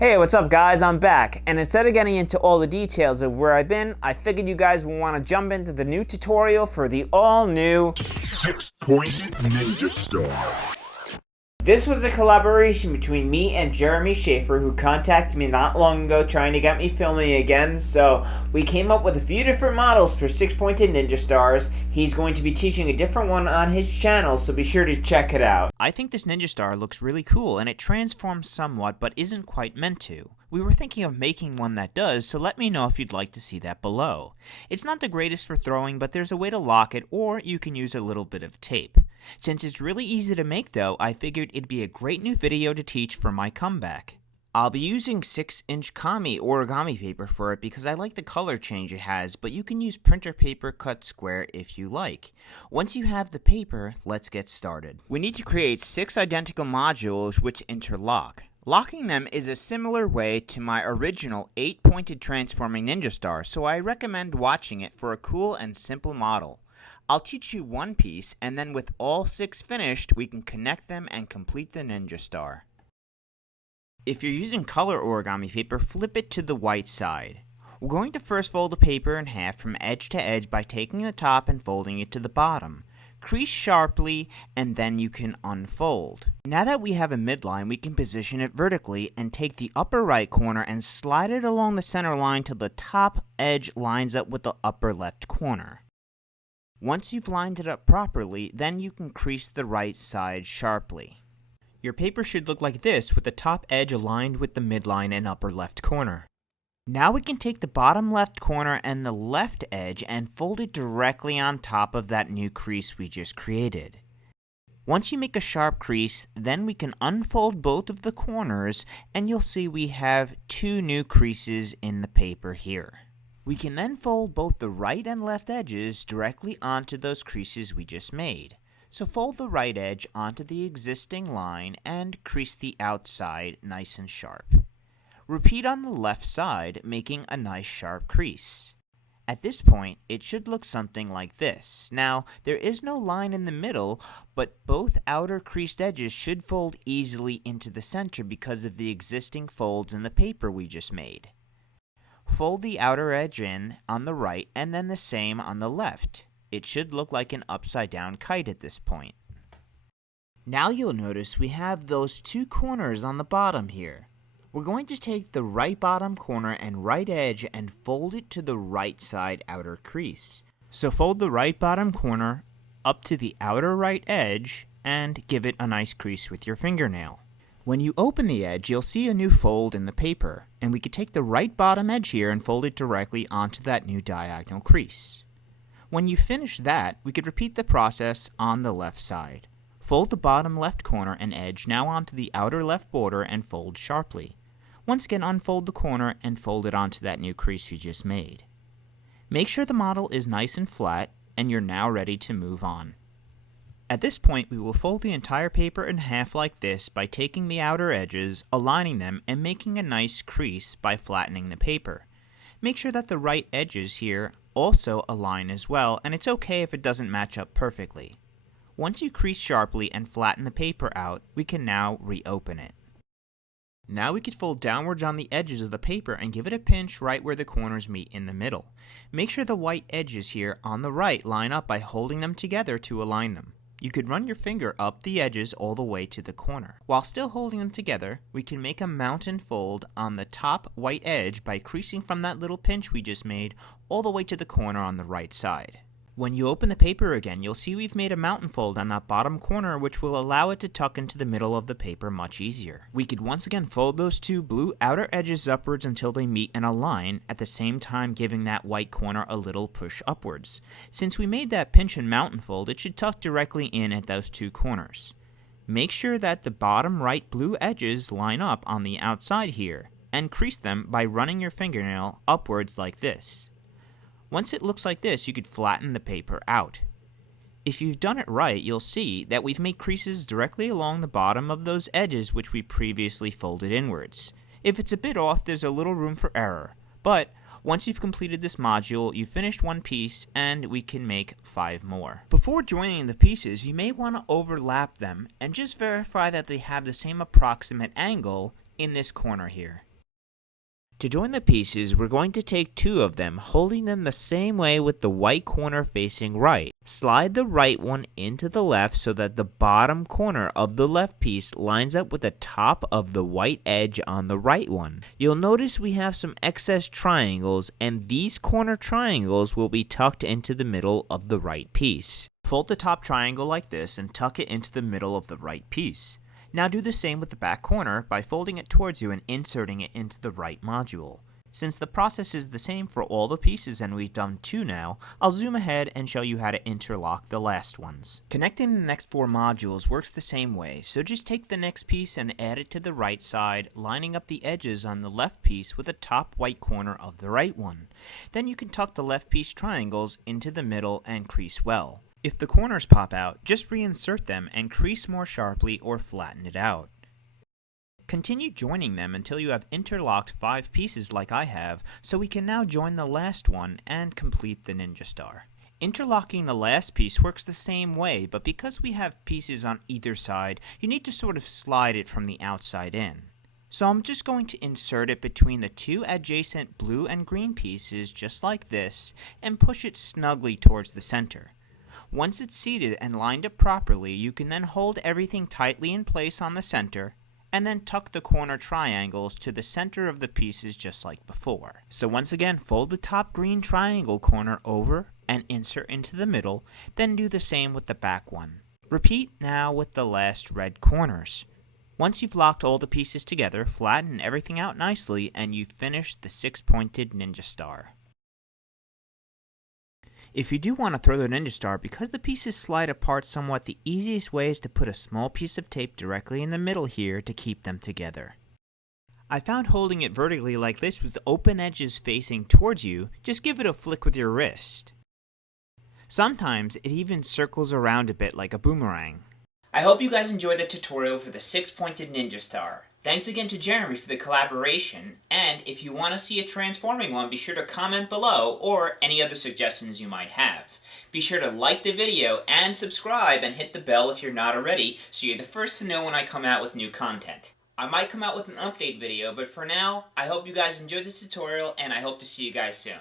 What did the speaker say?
Hey, what's up guys? I'm back, and instead of getting into all the details of where I've been, I figured you guys would want to jump into the new tutorial for the all-new 6-pointed ninja star. This was a collaboration between me and Jeremy Schaefer, who contacted me not long ago trying to get me filming again, so we came up with a few different models for 6-pointed ninja stars. He's going to be teaching a different one on his channel, so be sure to check it out. I think this ninja star looks really cool, and it transforms somewhat but isn't quite meant to. We were thinking of making one that does, so let me know if you'd like to see that below. It's not the greatest for throwing, but there's a way to lock it, or you can use a little bit of tape. Since it's really easy to make though, I figured it'd be a great new video to teach for my comeback. I'll be using 6-inch kami origami paper for it because I like the color change it has, but you can use printer paper cut square if you like. Once you have the paper, let's get started. We need to create 6 identical modules which interlock. Locking them is a similar way to my original 8-pointed transforming ninja star, so I recommend watching it for a cool and simple model. I'll teach you one piece, and then with all 6 finished, we can connect them and complete the ninja star. If you're using color origami paper, flip it to the white side. We're going to first fold the paper in half from edge to edge by taking the top and folding it to the bottom. Crease sharply, and then you can unfold. Now that we have a midline, we can position it vertically and take the upper right corner and slide it along the center line till the top edge lines up with the upper left corner. Once you've lined it up properly, then you can crease the right side sharply. Your paper should look like this with the top edge aligned with the midline and upper left corner. Now we can take the bottom left corner and the left edge and fold it directly on top of that new crease we just created. Once you make a sharp crease, then we can unfold both of the corners and you'll see we have 2 new creases in the paper here. We can then fold both the right and left edges directly onto those creases we just made. So fold the right edge onto the existing line and crease the outside nice and sharp. Repeat on the left side, making a nice sharp crease. At this point, it should look something like this. Now, there is no line in the middle, but both outer creased edges should fold easily into the center because of the existing folds in the paper we just made. Fold the outer edge in on the right and then the same on the left. It should look like an upside down kite at this point. Now you'll notice we have those 2 corners on the bottom here. We're going to take the right bottom corner and right edge and fold it to the right side outer crease. So fold the right bottom corner up to the outer right edge and give it a nice crease with your fingernail. When you open the edge, you'll see a new fold in the paper, and we could take the right bottom edge here and fold it directly onto that new diagonal crease. When you finish that, we could repeat the process on the left side. Fold the bottom left corner and edge now onto the outer left border and fold sharply. Once again, unfold the corner and fold it onto that new crease you just made. Make sure the model is nice and flat, and you're now ready to move on. At this point, we will fold the entire paper in half like this by taking the outer edges, aligning them, and making a nice crease by flattening the paper. Make sure that the right edges here also align as well, and it's okay if it doesn't match up perfectly. Once you crease sharply and flatten the paper out, we can now reopen it. Now we could fold downwards on the edges of the paper and give it a pinch right where the corners meet in the middle. Make sure the white edges here on the right line up by holding them together to align them. You could run your finger up the edges all the way to the corner. While still holding them together, we can make a mountain fold on the top white edge by creasing from that little pinch we just made all the way to the corner on the right side. When you open the paper again, you'll see we've made a mountain fold on that bottom corner, which will allow it to tuck into the middle of the paper much easier. We could once again fold those 2 blue outer edges upwards until they meet and align, at the same time giving that white corner a little push upwards. Since we made that pinch and mountain fold, it should tuck directly in at those 2 corners. Make sure that the bottom right blue edges line up on the outside here, and crease them by running your fingernail upwards like this. Once it looks like this, you could flatten the paper out. If you've done it right, you'll see that we've made creases directly along the bottom of those edges which we previously folded inwards. If it's a bit off, there's a little room for error, but once you've completed this module, you've finished one piece and we can make 5 more. Before joining the pieces, you may want to overlap them and just verify that they have the same approximate angle in this corner here. To join the pieces, we're going to take two of them, holding them the same way with the white corner facing right. Slide the right one into the left so that the bottom corner of the left piece lines up with the top of the white edge on the right one. You'll notice we have some excess triangles, and these corner triangles will be tucked into the middle of the right piece. Fold the top triangle like this and tuck it into the middle of the right piece. Now do the same with the back corner by folding it towards you and inserting it into the right module. Since the process is the same for all the pieces and we've done two now, I'll zoom ahead and show you how to interlock the last ones. Connecting the next four modules works the same way, so just take the next piece and add it to the right side, lining up the edges on the left piece with the top white corner of the right one. Then you can tuck the left piece triangles into the middle and crease well. If the corners pop out, just reinsert them and crease more sharply or flatten it out. Continue joining them until you have interlocked 5 pieces like I have, so we can now join the last one and complete the ninja star. Interlocking the last piece works the same way, but because we have pieces on either side, you need to sort of slide it from the outside in. So I'm just going to insert it between the two adjacent blue and green pieces just like this, and push it snugly towards the center. Once it's seated and lined up properly, you can then hold everything tightly in place on the center, and then tuck the corner triangles to the center of the pieces just like before. So once again, fold the top green triangle corner over and insert into the middle, then do the same with the back one. Repeat now with the last red corners. Once you've locked all the pieces together, flatten everything out nicely, and you've finished the 6-pointed ninja star. If you do want to throw the ninja star, because the pieces slide apart somewhat, the easiest way is to put a small piece of tape directly in the middle here to keep them together. I found holding it vertically like this with the open edges facing towards you, just give it a flick with your wrist. Sometimes it even circles around a bit like a boomerang. I hope you guys enjoyed the tutorial for the 6-pointed ninja star. Thanks again to Jeremy for the collaboration, and if you want to see a transforming one, be sure to comment below or any other suggestions you might have. Be sure to like the video and subscribe and hit the bell if you're not already, so you're the first to know when I come out with new content. I might come out with an update video, but for now, I hope you guys enjoyed this tutorial and I hope to see you guys soon.